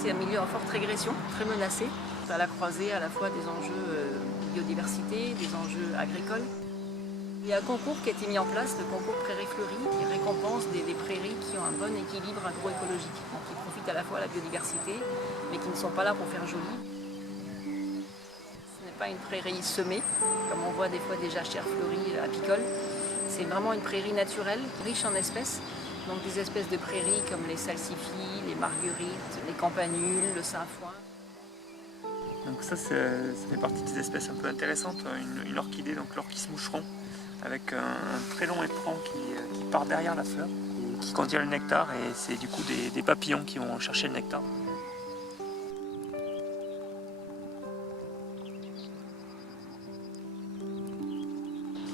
c'est un milieu en forte régression, très menacé, à la croisée à la fois des enjeux biodiversité, des enjeux agricoles. Il y a un concours qui a été mis en place, le concours Prairies Fleuries, qui récompense des prairies qui ont un bon équilibre agroécologique, donc qui profitent à la fois à la biodiversité, mais qui ne sont pas là pour faire joli. Ce n'est pas une prairie semée, comme on voit des fois des jachères fleuries apicoles. C'est vraiment une prairie naturelle, riche en espèces. Donc des espèces de prairies comme les salsifis, les marguerites, les campanules, le sainfoin. Donc ça fait partie des espèces un peu intéressantes, une orchidée, donc l'orchis moucheron, avec un très long éperon qui part derrière la fleur, et qui contient le nectar, et c'est du coup des papillons qui vont chercher le nectar.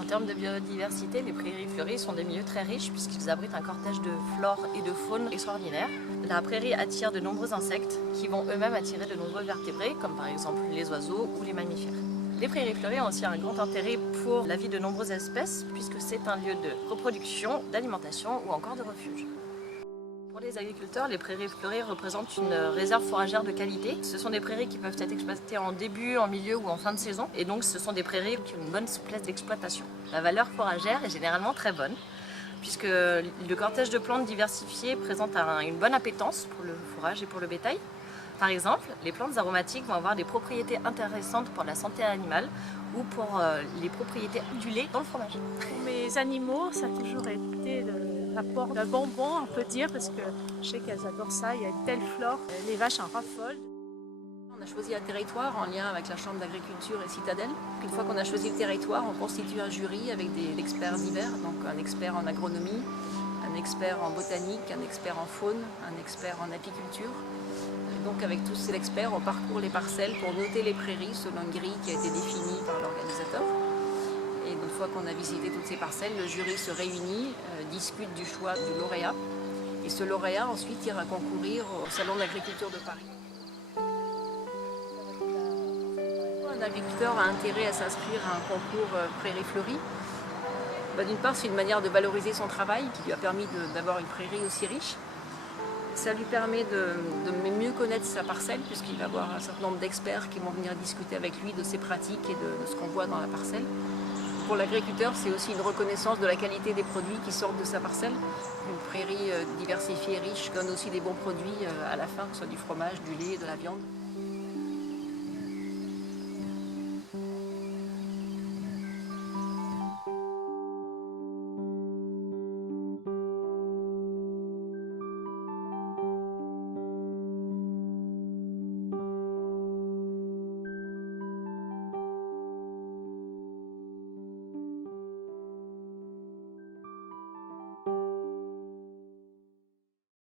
En termes de biodiversité, les prairies fleuries sont des milieux très riches puisqu'ils abritent un cortège de flore et de faune extraordinaire. La prairie attire de nombreux insectes qui vont eux-mêmes attirer de nombreux vertébrés, comme par exemple les oiseaux ou les mammifères. Les prairies fleuries ont aussi un grand intérêt pour la vie de nombreuses espèces puisque c'est un lieu de reproduction, d'alimentation ou encore de refuge. Pour les agriculteurs, les prairies fleuries représentent une réserve foragère de qualité. Ce sont des prairies qui peuvent être exploitées en début, en milieu ou en fin de saison. Et donc ce sont des prairies qui ont une bonne souplesse d'exploitation. La valeur foragère est généralement très bonne, puisque le cortège de plantes diversifiées présente une bonne appétence pour le fourrage et pour le bétail. Par exemple, les plantes aromatiques vont avoir des propriétés intéressantes pour la santé animale ou pour les propriétés du lait dans le fromage. Pour mes animaux, ça a toujours été l'apport d'un bonbon, on peut dire, parce que je sais qu'elles adorent ça, il y a une telle flore, les vaches en raffolent. On a choisi un territoire en lien avec la Chambre d'agriculture et Citadelle. Une fois qu'on a choisi le territoire, on constitue un jury avec des experts divers, donc un expert en agronomie, un expert en botanique, un expert en faune, un expert en apiculture. Et donc avec tous ces experts, on parcourt les parcelles pour noter les prairies selon une grille qui a été définie par l'organisateur. Et une fois qu'on a visité toutes ces parcelles, le jury se réunit, discute du choix du lauréat. Et ce lauréat ensuite ira concourir au Salon de l'agriculture de Paris. Un agriculteur a intérêt à s'inscrire à un concours Prairies Fleuries. D'une part, c'est une manière de valoriser son travail qui lui a permis d'avoir une prairie aussi riche. Ça lui permet de mieux connaître sa parcelle puisqu'il va avoir un certain nombre d'experts qui vont venir discuter avec lui de ses pratiques et de ce qu'on voit dans la parcelle. Pour l'agriculteur, c'est aussi une reconnaissance de la qualité des produits qui sortent de sa parcelle. Une prairie diversifiée, riche, donne aussi des bons produits à la fin, que ce soit du fromage, du lait, de la viande.